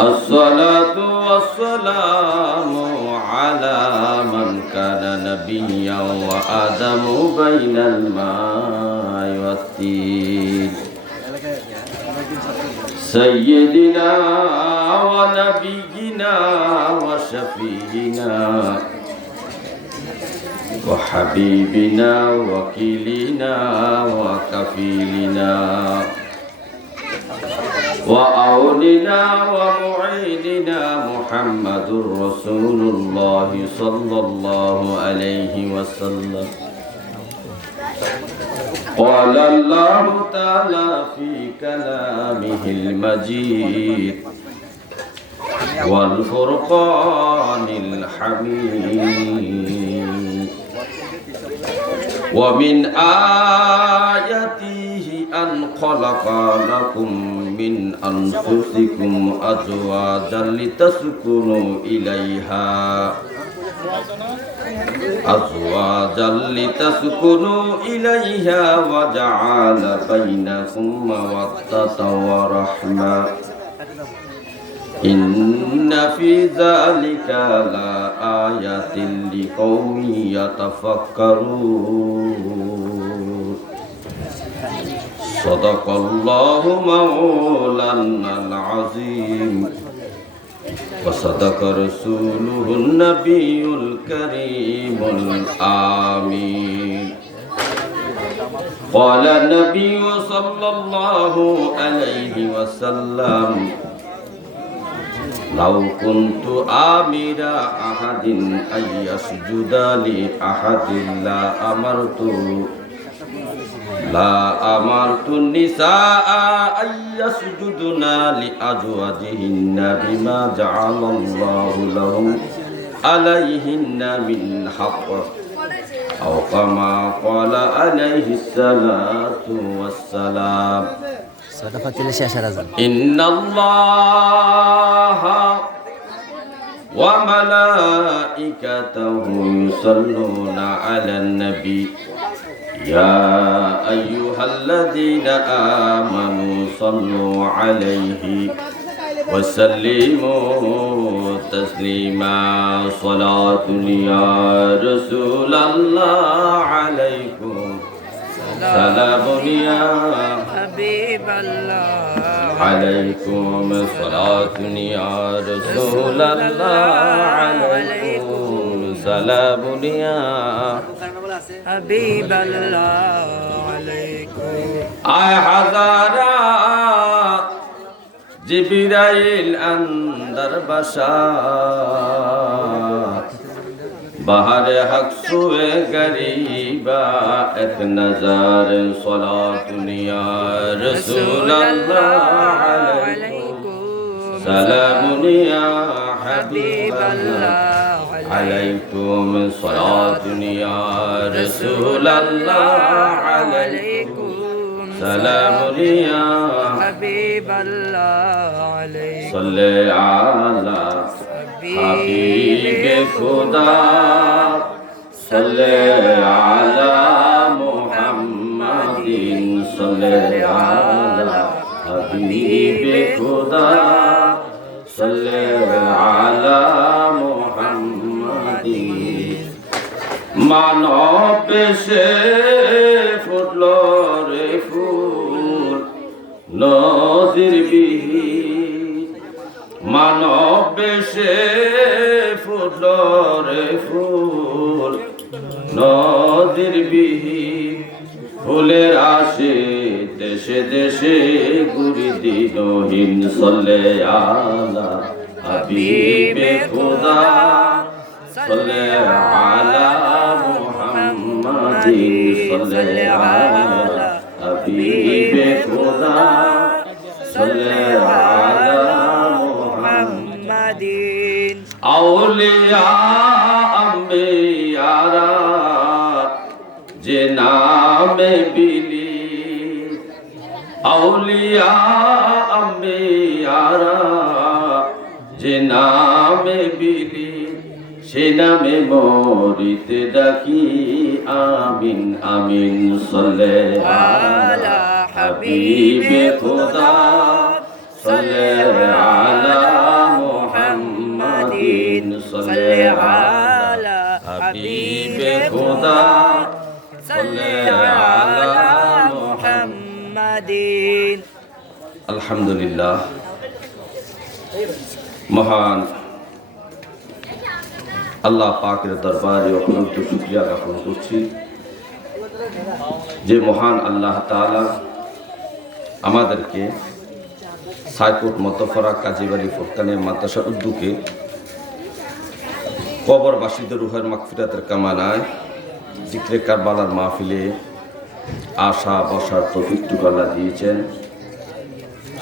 الصلاة والسلام على من كان نبيا وآدم بين الماء والطين سيدنا ونبينا وشفينا وحبيبنا وكيلنا وكفيلنا. وأولنا ومعيننا محمد رسول الله صلى الله عليه وسلم قال الله تعالى في كلامه المجيد والفرقان الحميد ومن آياته أن خلق لكم من أنفسكم أزواجا لتسكنوا إليها. أزواجا لتسكنوا إليها وجعل بينكم مودة ورحمة. إن في ذلك لآية لقوم يتفكرون. صدق الله مولانا العظيم وصدق رسوله النبي الكريم الآمين قال النبي صلى الله عليه وسلم لو كنت آمر أحد أن يسجد لأحد لا أمرت لا أمرت النساء أن يسجدن لأزواجهن بما جعل الله لهم عليهن من حق أو كما قال عليه الصلاة والسلام. صدفت إن الله وملائكته يصلون على النبي. يا أيها الذين آمنوا صلوا عليه وسلموا تسليما. صلاة يا رسول الله عليكم. سلام يا حبيب الله. عليكم. صلاة يا رسول الله عليكم. سلام يا حبيب الله عليكم آي حضارة جبرائيل اندر بشار بہر حق سوئے غریبا ایک نظر صلاة دنیا رسول اللہ علیکم سلام یا حبیب اللہ عليكم صلاة يا رسول الله عليكم سلام يا حبيب الله عليكم. صل على حبيب خدا. صل على محمد. صل على حبيب خدا. صل على মানব সে ফুটল রে ফুল, নজির বিহীন। মানব সে ফুটল রে ফুল, নজির বিহীন। ফুলের আসে দেশে দেশে গুড়ি দিনহীন সলে আলা, হাবিবে খুদা সলে আলা। মুহাম্মাদিন সলে আলা হাবিবে খুদা সলে আলা মুহাম্মাদ محمد আউলিয়া আম্বিয়ারা যে নামে বিলি আউলিয়া আম্বিয়ারা যে নামে বিলি সে নামে মরিতে ডাকি, আমিন আমিন সলে হাবিবে খোদা সলে আলা মুহাম্মাদিন সলে আলা হাবিবে খোদা সলে আলা মুহাম্মাদিন। আলহামদুলিল্লাহ। মহান আল্লাহ পাকের দরবারে অনন্ত শুক্রিয়া জ্ঞাপন করছি। যে মহান আল্লাহ তালা আমাদেরকে সাইকোট মতফরা কাজীবাড়ি ফোরকানে মাদ্রাসার উদ্যোগে কবরবাসীদের রুহের মাকফিরাতের কামানায় জিক্রে কারবালার মাহফিলে আশা, বসার তফিকটুকু দিয়েছেন।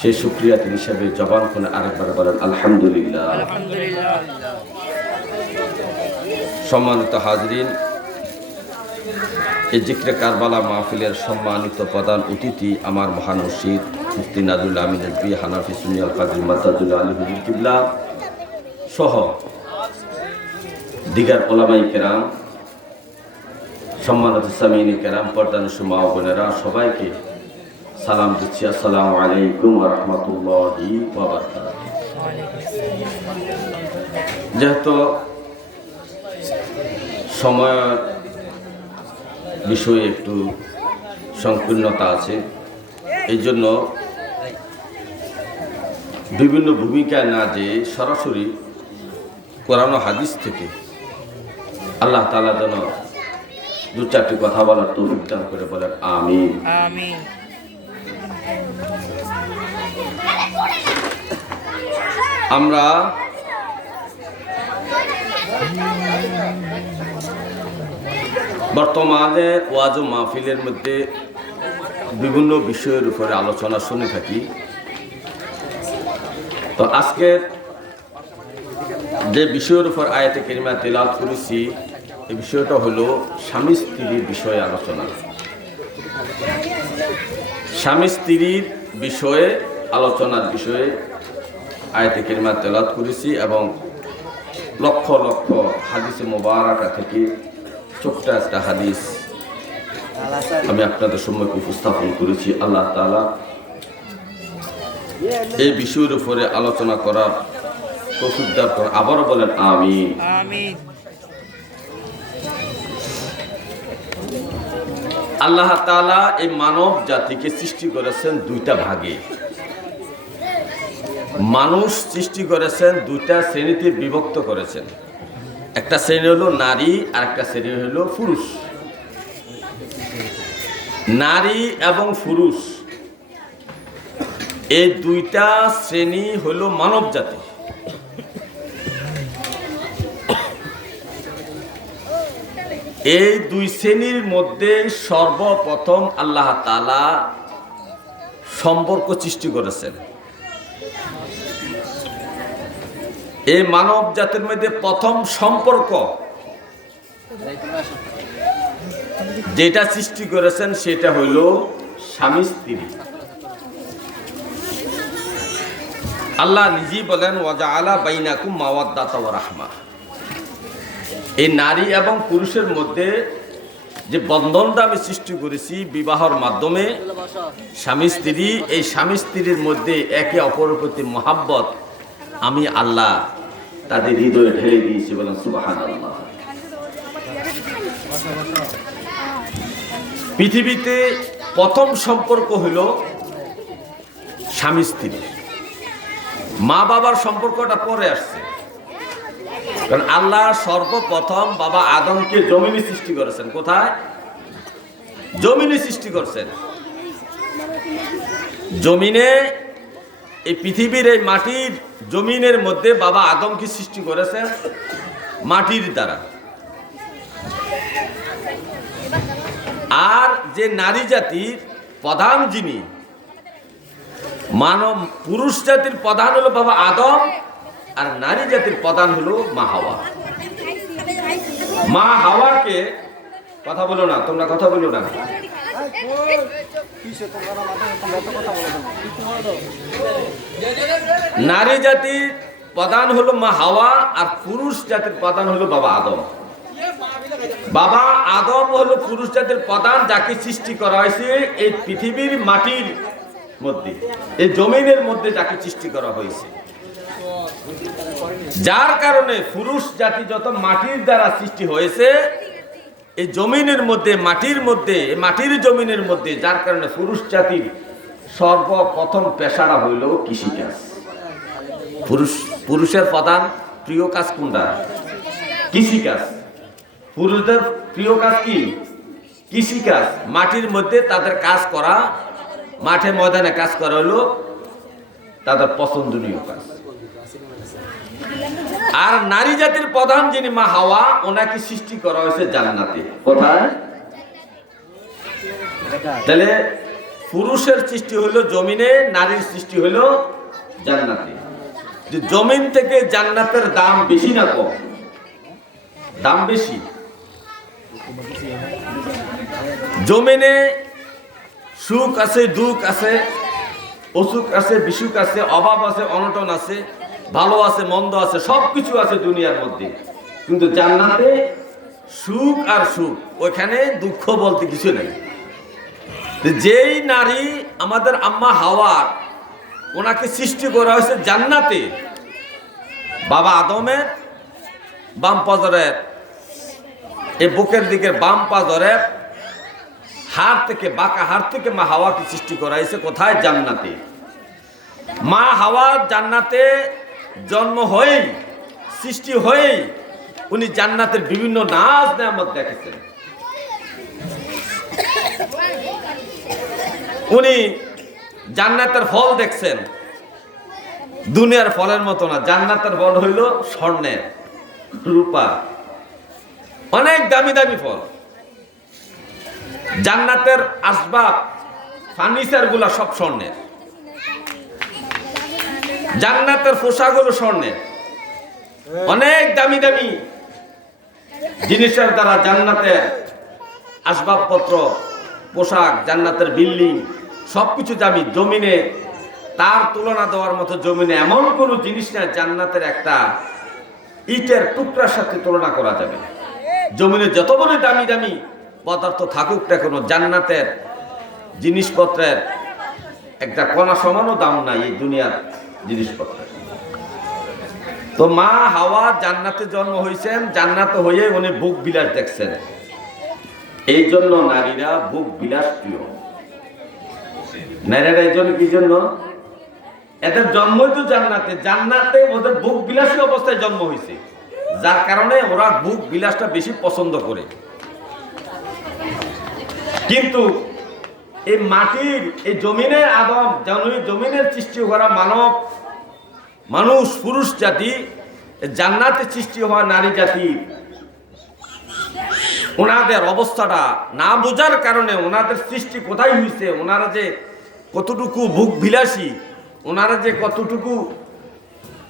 সেই সুক্রিয়াতে হিসাবে জবান খুলে আরেকবার বলেন আলহামদুলিল্লাহ। সম্মানিত হাজরিন এই জিক্রে কারবালা মাহফিলের সম্মানিত প্রধান অতিথি আমার মহান রশিদ মুফতি নাজুল আমিন বি হানাফি সুনিয়াল কাদির মাতাজুল আলী হুজুর কিবলা সহ দিগার ওলামাই কেরাম, সম্মানিত ইসলামিনী কেরাম প্রধান মা বোনেরা, সবাইকে সালাম দিচ্ছি। আসসালামু আলাইকুম রহমতুল্লাহ যেহেতু সময় বিষয়ে একটু সংকীর্ণতা আছে। এই জন্য বিভিন্ন ভূমিকায় না যে সরাসরি কোরআন হাদিস থেকে আল্লাহ তালা যেন দু চারটি কথা বলার তো উদ্যান করে বলেন আমি আমরা বর্তমানে ওয়াজ ও মাহফিলের মধ্যে বিভিন্ন বিষয়ের উপরে আলোচনা শুনে থাকি। তো আজকের যে বিষয়ের উপর আয়াতে কেরিমা তেলাত করেছি, এই বিষয়টা হলো স্বামী স্ত্রীর বিষয়ে আলোচনা। স্বামী স্ত্রীর বিষয়ে, আলোচনার বিষয়ে আয়াতে কেরিমা তেলাত করেছি এবং লক্ষ লক্ষ হাদিসে মোবারকা থেকে ছোট্ট একটা হাদিস। আমি আপনাদের সময় উপস্থাপন করেছি আল্লাহ তালা এই বিষয়ের উপরে আলোচনা করার প্রসুদ্ধার করে আবারও বলেন আমি আল্লাহ তালা এই মানব জাতিকে সৃষ্টি করেছেন দুইটা ভাগে। মানুষ সৃষ্টি করেছেন দুইটা শ্রেণীতে বিভক্ত করেছেন। একটা শ্রেণি হলো নারী আর একটা শ্রেণি হলো পুরুষ। নারী এবং পুরুষ এই দুইটা শ্রেণি হলো মানব জাতি। এই দুই শ্রেণির মধ্যে সর্বপ্রথম আল্লাহ তালা সম্পর্ক সৃষ্টি করেছেন। এই মানব জাতির মধ্যে প্রথম সম্পর্ক যেটা সৃষ্টি করেছেন সেটা হইল স্বামী স্ত্রী। আল্লাহ নিজেই বলেন ওয়াজা আলা বাইনাকুম মাওয়াদ্দাতা ওয়া রাহমা। এই নারী এবং পুরুষের মধ্যে যে বন্ধনটা আমি সৃষ্টি করেছি বিবাহর মাধ্যমে, স্বামী স্ত্রী, এই স্বামী স্ত্রীর মধ্যে একে অপরের প্রতি মহাব্বত আমি আল্লাহ তাদের হৃদয়ে ঢেলে দিয়েছি বলেন সুবাহান পৃথিবীতে প্রথম সম্পর্ক হলো স্বামী স্ত্রী। মা বাবার সম্পর্কটা পরে আসছে। কারণ আল্লাহ সর্বপ্রথম বাবা আদমকে জমিনে সৃষ্টি করেছেন। কোথায়? জমিনে সৃষ্টি করছেন। জমিনে, এই পৃথিবীর এই মাটির জমিনের মধ্যে বাবা আদমকে সৃষ্টি করেছেন মাটির দ্বারা। আর যে নারী জাতির প্রধান যিনি, মানব পুরুষ জাতির প্রধান হলো বাবা আদম। আর নারী জাতির প্রধান হলো মা হাওয়া। মা হাওয়াকে কথা বলো না, তোমরা কথা বলো না। নারী জাতির প্রধান হলো মা হাওয়া আর পুরুষ জাতির প্রধান হলো বাবা আদম। বাবা আদম হলো পুরুষ জাতির প্রধান যাকে সৃষ্টি করা হয়েছে এই পৃথিবীর মাটির মধ্যে, এই জমিনের মধ্যে যাকে সৃষ্টি করা হয়েছে। যার কারণে পুরুষ জাতি যত মাটির দ্বারা সৃষ্টি হয়েছে এই জমিনের মধ্যে, মাটির মধ্যে মাটির জমিনের মধ্যে, যার কারণে পুরুষ জাতির সর্বপ্রথম পেশাটা হইল কৃষিকাজ। পুরুষ, পুরুষের প্রধান প্রিয় কাজ কোনটা? কৃষিকাজ। পুরুষদের প্রিয় কাজ কি? কৃষিকাজ। মাটির মধ্যে তাদের কাজ করা, মাঠে ময়দানে কাজ করা হলো তাদের পছন্দনীয় কাজ। আর নারী জাতির প্রধান যিনি মা হাওয়া, ওনাকে সৃষ্টি করা হয়েছে জান্নাতে। কোথায়? তাহলে পুরুষের সৃষ্টি হইল জমিনে, নারীর সৃষ্টি হইল জান্নাতে। যে জমিন থেকে জান্নাতের দাম বেশি না কম? দাম বেশি। জমিনে সুখ আছে, দুঃখ আছে, অসুখ আছে, বিসুখ আছে, অভাব আছে, অনটন আছে ভালো আছে, মন্দ আছে সব কিছু আছে দুনিয়ার মধ্যে। কিন্তু জান্নাতে সুখ আর সুখ, ওইখানে দুঃখ বলতে কিছু নেই। যেই নারী আমাদের আম্মা হাওয়া, ওনাকে সৃষ্টি করা হয়েছে জান্নাতে। বাবা আদমের, বাম পাজরের, এই বুকের দিকের বাম পাজরের হাড় থেকে, বাঁকা হাড় থেকে মা হাওয়াকে সৃষ্টি করা হয়েছে কোথায়? জান্নাতে। মা হাওয়া জান্নাতে জন্ম হয়েই, সৃষ্টি হয়েই উনি জান্নাতের বিভিন্ন নাচ নেয়ামত দেখেছেন। উনি জান্নাতের ফল দেখছেন। দুনিয়ার ফলের মতো না, জান্নাতের ফল হইল স্বর্ণের রূপা। অনেক দামি দামি ফল। জান্নাতের আসবাব ফার্নিচারগুলা সব স্বর্ণের। জান্নাতের পোশাক হলো স্বর্ণের। অনেক দামি দামি জিনিসের দ্বারা জান্নাতের আসবাবপত্র, পোশাক, জান্নাতের বিল্ডিং, সবকিছু দামি। জমিনে, তার তুলনা দেওয়ার মতো জমিনে এমন কোনো জিনিস না জান্নাতের একটা ইটের টুকরার সাথে তুলনা করা যাবে জমিনে যত বড় দামি দামি পদার্থ থাকুক না কোনো, জান্নাতের জিনিসপত্রের একটা কণা সমানও দাম নাই এই দুনিয়ার। জিনিসপত্রের তো মা হাওয়া জান্নাতে জন্ম হয়েছেন জান্নাত হয়ে উনি বুক বিলাস দেখছেন। এই জন্য নারীরা বুক বিলাস প্রিয়। নারীরা এই জন্য, কি জন্য? এদের জন্মই তো জান্নাতে জান্নাতে ওদের বুক বিলাসী অবস্থায় জন্ম হয়েছে যার কারণে ওরা বুক বিলাসটা বেশি পছন্দ করে। কিন্তু এই মাটির, এই জমিনের আদম জমি- জমিনের সৃষ্টি করা মানব, মানুষ, পুরুষ, জাতি জান্নাতে সৃষ্টি হওয়া নারী, জাতি। ওনাদের অবস্থাটা না বোঝার কারণে ওনাদের সৃষ্টি কোথায় হয়েছে ওনারা যে কতটুকু ভুক বিলাসী ওনারা যে কতটুকু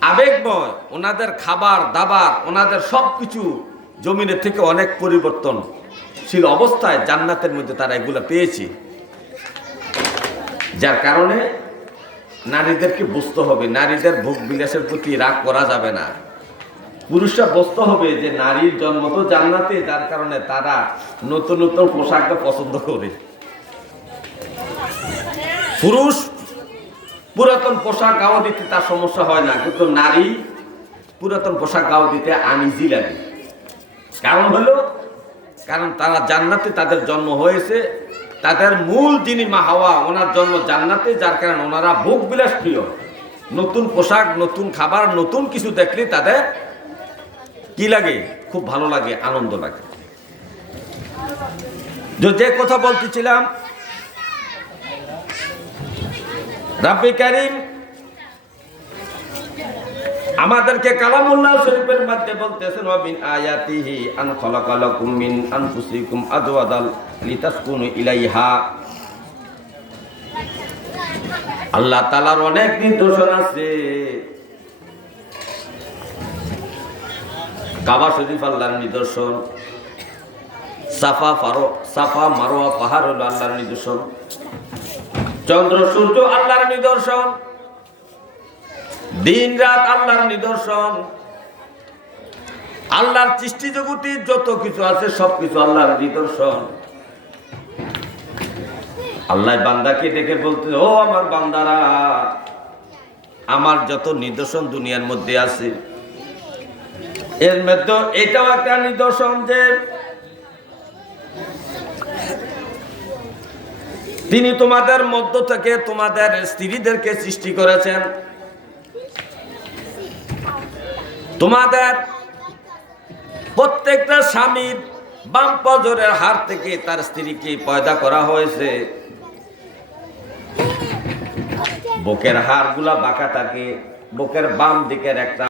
আবেগময়, ওনাদের খাবার, দাবার, ওনাদের সব কিছু জমিনের থেকে অনেক পরিবর্তনশীল অবস্থায় জান্নাতের মধ্যে তারা এগুলো পেয়েছে। যার কারণে নারীদেরকে বুঝতে হবে, নারীদের ভোগ বিলাসের প্রতি রাগ করা যাবে না। পুরুষরা বুঝতে হবে যে নারীর জন্ম তো জান্নাতে, যার কারণে তারা নতুন নতুন পোশাকটা পছন্দ করে। পুরুষ পুরাতন পোশাক গাও দিতে তার সমস্যা হয় না, কিন্তু নারী পুরাতন পোশাক গাও দিতে আনিজি লাগে। কারণ হলো, কারণ তারা জান্নাতে তাদের জন্ম হয়েছে তাদের মূল যিনি মা হাওয়া, ওনার জন্ম জান্নাতে, যার কারণে ওনারা ভোগ বিলাস প্রিয়। নতুন পোশাক, নতুন খাবার, নতুন কিছু দেখলে তাদের কি লাগে? খুব ভালো লাগে, আনন্দ লাগে। যে- কথা বলতেছিলাম, রাব্বি কারিম আমাদেরকে কালামুল্লাহ শরীফের মধ্যে বলতেছেন ওয়া মিন আয়াতিহি আন খালাকালাকুম মিন আনফুসিকুম আজওয়াদাল লিতাসকুনু ইলাইহা। আল্লাহ তাআলার অনেক নিদর্শন আছে। কাবা শরীফ আল্লাহর নিদর্শন। সাফা ফারো, সাফা মারোয়া পাহাড় হলো আল্লাহর নিদর্শন। চন্দ্র সূর্য আল্লাহর নিদর্শন। দিন রাত আল্লাহর নিদর্শন, আল্লাহর সৃষ্টি জগতে যত কিছু আছে সব কিছু আল্লাহর নিদর্শন। আল্লাহ বান্দাকে ডেকে বলতে, ও আমার বান্দারা, আমার যত নিদর্শন দুনিয়ার মধ্যে আছে, এর মধ্যে এটাও একটা নিদর্শন যে তিনি তোমাদের মধ্য থেকে তোমাদের স্ত্রীদেরকে সৃষ্টি করেছেন। তোমাদের প্রত্যেকটা স্বামীর বাম পজরের হার থেকে তার স্ত্রীকে পয়দা করা হয়েছে। বুকের হাড়গুলা বাঁকা থাকে, বুকের বাম দিকের একটা